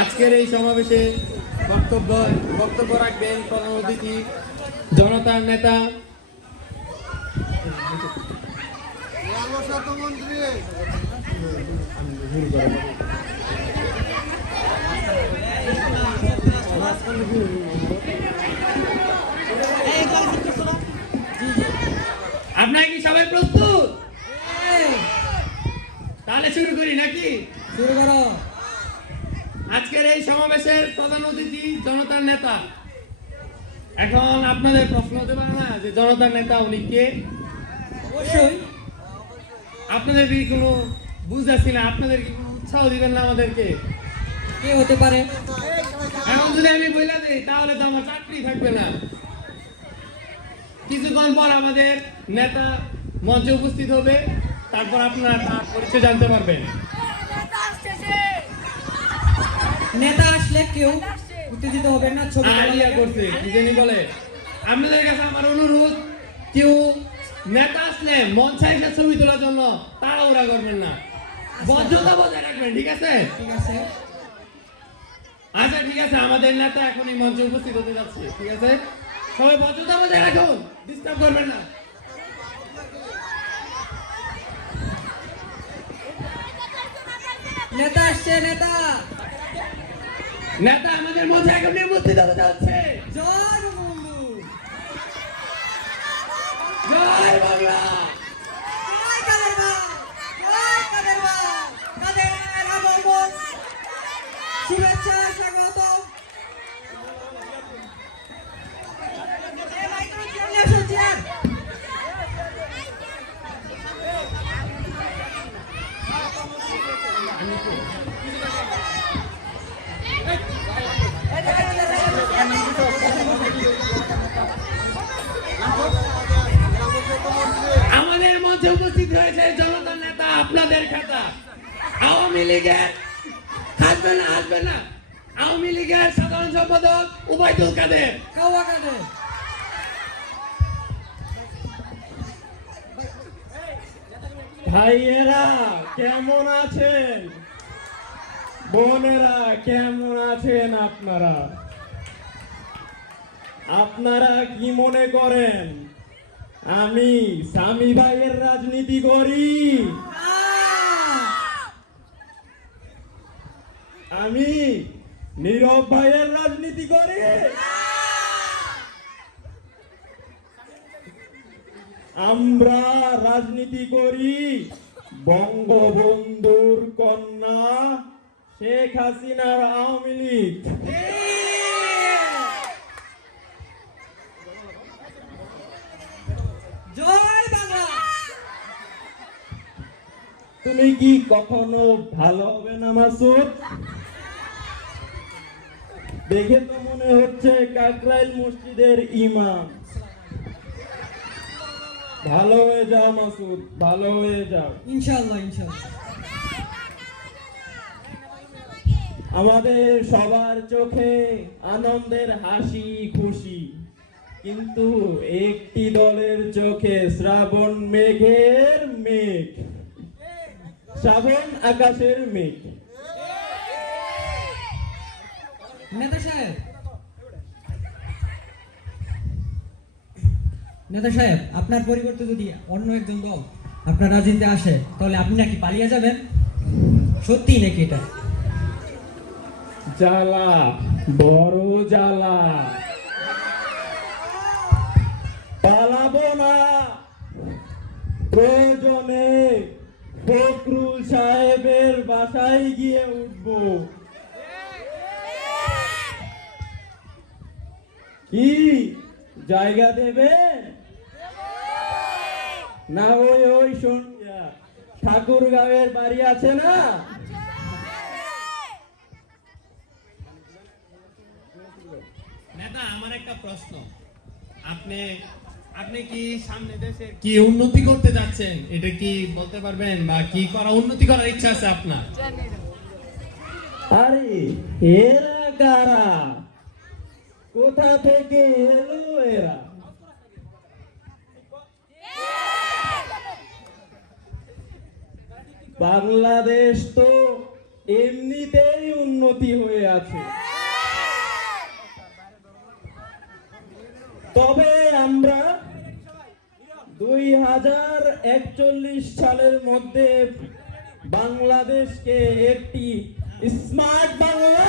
আজকের এই সমাবেশে বক্তব্য বক্তব্য রাখবেন প্রধান অতিথি জনতার নেতা। মন্ত্রী আপনারা কি সবাই প্রস্তুত? তাহলে শুরু করি নাকি? শুরু করো। আজকের এই সমাবেশের প্রধান অতিথি জনতার নেতা। এখন আপনাদের প্রশ্ন হতে পারে না যে জনতার নেতা উনি কে? অবশ্যই। আপনাদের কি কোনো বুঝতেছি না? আপনাদের কি কোনো উৎসাহ দিবেন না আমাদেরকে? কে হতে পারে? এখন যদি আমি বলে দিই তাহলে তো আমার চাকরি থাকবে না। কিছুক্ষণ পর আমাদের নেতা মঞ্চে উপস্থিত হবে। তারপর আপনারা তার পরিচয় জানতে পারবেন। নেতা আসলে কেউ উত্তেজিত হবে না ছবি আইডিয়া করছে কি জানি বলে। আপনাদের কাছে আমার অনুরোধ কেউ নেতা আসলে মঞ্চে এসে ছবি তোলার জন্য তাড়াহুড়া করবেন না। বজ্রতা বজায় রাখবেন ঠিক আছে? ঠিক আছে। আচ্ছা ঠিক আছে আমাদের নেতা এখন এই মঞ্চে উপস্থিত হতে যাচ্ছে ঠিক আছে? সবাই বজ্রতা বজায় রাখুন ডিস্টার্ব করবেন না। নেতা আসছে নেতা। নেতা আমাদের মধ্যে এখন উপস্থিত হতে যাচ্ছে। জয় বঙ্গবন্ধু জয় বাংলা জয় কাদের বাপ জয় কাদের বাপ কাদের আগমন শুভেচ্ছা স্বাগত এই মাইক্রো চেয়ার নিয়ে আসো, চেয়ার। আমাদের মধ্যে উপস্থিত হয়েছে জনতা নেতা, আপনাদের খাতা। আওয়ামী লীগের আসবে না আসবে না। আওয়ামী লীগের সাধারণ সম্পাদক উবাইদুল কাদের। কাদের? ভাইয়েরা, কেমন আছেন? বোনেরা, কেমন আছেন আপনারা? আপনারা কি মনে করেন? আমি স্বামী ভাইয়ের রাজনীতি করি? আমি নীরব ভাইয়ের রাজনীতি করি? আমরা রাজনীতি করি। বঙ্গবন্ধুর কন্যা শেখ হাসিনার আওয়ামী লীগ। তুমি কি কখনো ভালো হবে না মাসুদ? দেখে তো মনে হচ্ছে কাকরাইল মসজিদের ইমাম। ভালো হয়ে যাও মাসুদ ভালো হয়ে যাও। ইনশাআল্লাহ ইনশাআল্লাহ। আমাদের সবার চোখে আনন্দের হাসি খুশি। কিন্তু একটি দলের চোখে শ্রাবণ মেঘের মেঘ। শ্রাবণ আকাশের মেঘ। নেতা সাহেব নেতা সাহেব, আপনার পরিবর্তে যদি অন্য একজন দল আপনার রাজনীতিতে আসে, তাহলে আপনি নাকি পালিয়ে যাবেন? সত্যি নাকি এটা? জ্বালা, বড় জ্বালা। পালাবো না। প্রয়োজনে ফখরুল সাহেবের বাসায় গিয়ে উঠবো। কি? জায়গা দেবে না ওই ওই সন্ধ্যা ঠাকুর গাঁয়ের বাড়ি আছে না? নেতা আমার একটা প্রশ্ন। আপনি আপনি কি সামনে দেশে কি উন্নতি করতে যাচ্ছেন? এটা কি বলতে পারবেন? বা কি করা উন্নতি করার ইচ্ছা আছে আপনার? আরে এরা কারা? কোথা থেকে এলো এরা? বাংলাদেশ তো এমনিতেই উন্নতি হয়ে আছে। তবে আমরা দুই হাজার একচল্লিশ সালের মধ্যে বাংলাদেশকে একটি স্মার্ট বাংলা